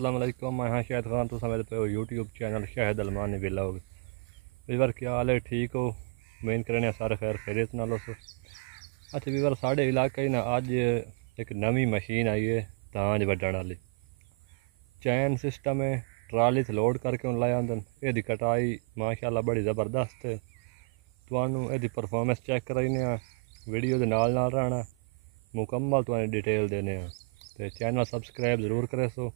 अस्सलाम वालेकुम। मैं हाँ शाहिद खान, तुम मेरे पे YouTube channel Shahid Almani vlog. Viewer क्या हाल है? ठीक हो? मेन करने सारे खैर खैरियत नाल हो। अच्छा वीवर, साढ़े इलाके ना अज एक नवी मशीन आई है धांज वड्डण वाली। चैन सिस्टम है, ट्राली से लोड करके लाए आंदन। यदी कटाई माशाल्लाह बड़ी ज़बरदस्त है। तुहानू यदी परफॉर्मेंस चेक कराइने वीडियो के नाल नाल रहना, मुकम्मल तुहानू डिटेल देने। तो चैनल सबसक्राइब जरूर करे सो।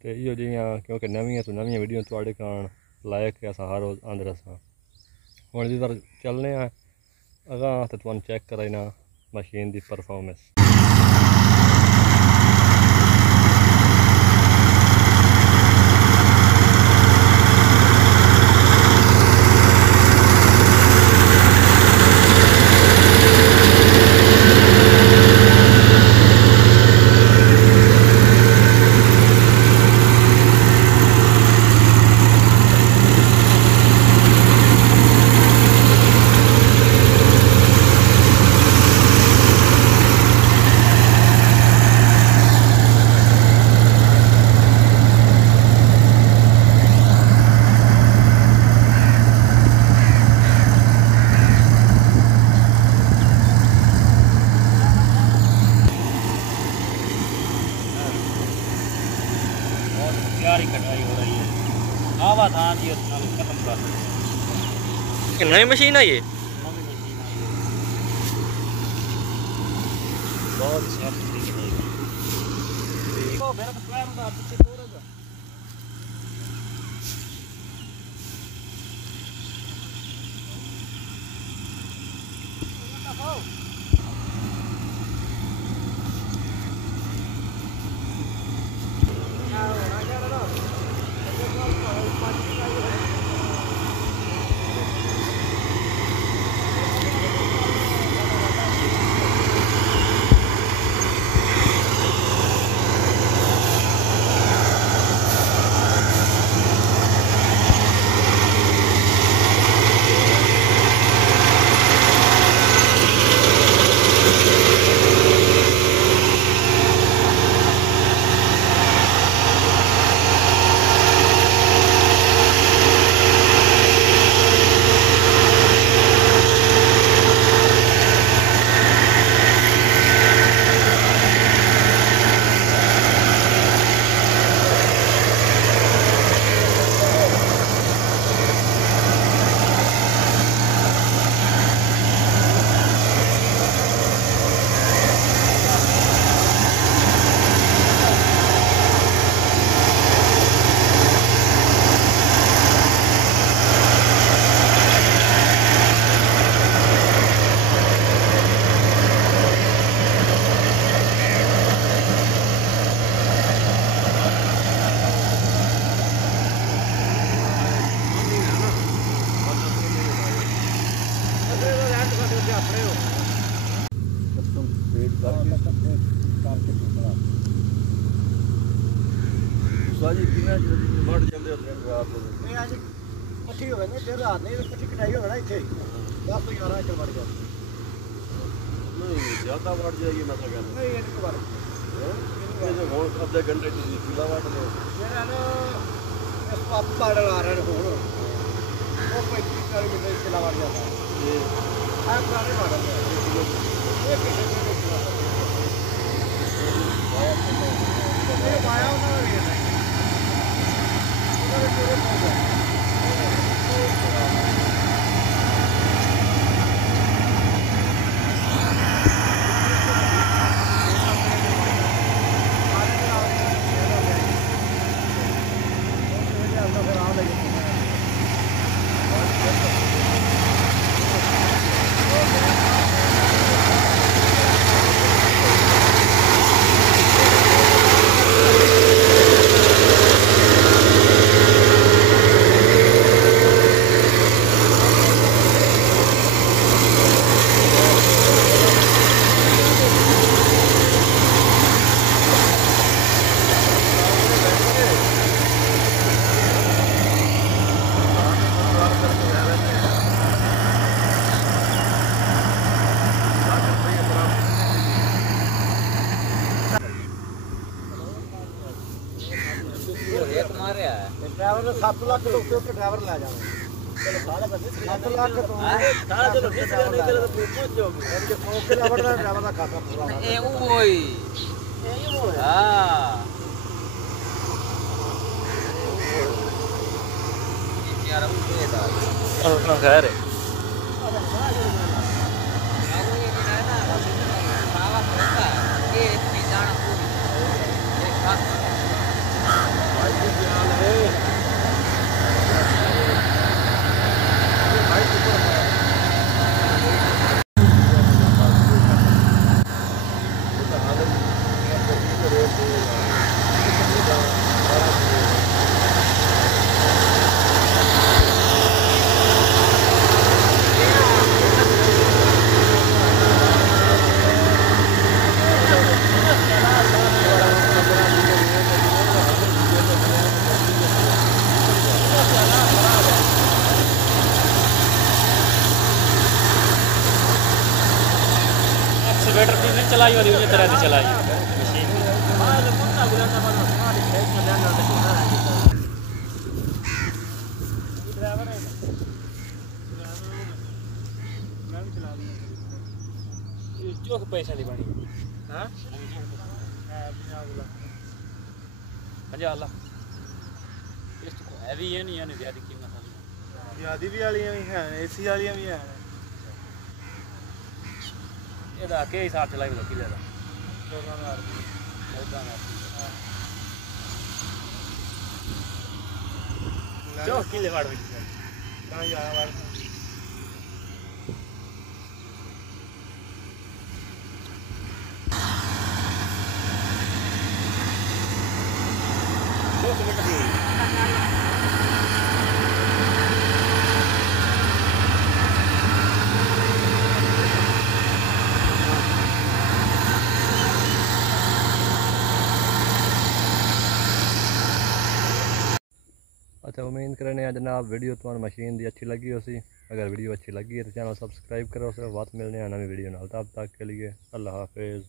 तो इो जियाँ क्योंकि नवी तो नवी वीडियो थोड़े कान लायक अस हर रोज़ आंदे रसा। हुण भी पर चलने अगां तो तुहानू चेक कराइना मशीन की परफॉर्मेंस। प्यारी कटाई हो रही है। आवा था जी उतना खत्म कर सकते। नई मशीन आई है, नवी मशीन आई है, बहुत साफ सुथरी कटाई। तो मेरा प्लान था पीछे तोड़ेगा। पट्ठी हो गई देर रात नहीं पट्ठी कटाई होगा ना इतने 10 तो 11 एकड़ बढ़ गया। नहीं ज़्यादा बढ़ जाएगी मैं तो कहना नहीं एक बार जो आधे घंटे किला वाट लो मेरा ना इस पाप पाड़ ला रहे हो वो 35 किलोमीटर किला वाट जाता है। ये आप गाने मॉडल है एक ये पाया उन्होंने ये नहीं उन्होंने पूरे हो गया। एक मारे है ड्राइवर ने 7 लाख तो उसके ड्राइवर ले जाओ चलो सारा बस 7 लाख तो सारा चलो ठीक है नहीं चलो तो पहुंच जाओगे इनके 100 किलोमीटर ड्राइवर का खाता पूरा ए ओए हां यार अब ये था अपना खैर है एक्सीलेटर भी नहीं चलाई वाली उन्हें तरह से चलाई मशीन जो पैसा नहीं बनी हाँ 50 लाख इस तो हैवी है नहीं यानी ज्यादा कीमत वाली यादी भी वालियां भी हैं एसी वालियां भी हैं ਇਹਦਾ ਕੇ ਹਿਸਾਬ ਚਲਾਈ ਬਲੋ ਕਿਲੇ ਦਾ 14000 ਜੋ ਕਿਲੇ ਵਾੜ ਵਿੱਚ ਨਾ ਯਾਰ ਵਾਰ अच्छा उम्मीद करने जनाब वीडियो तुम्हारी मशीन की अच्छी लगी हो सी अगर वीडियो अच्छी लगी है तो चैनल सब्सक्राइब करो। उसके बाद मिलने नवी वीडियो नाल तब तक के लिए अल्लाह हाफिज़।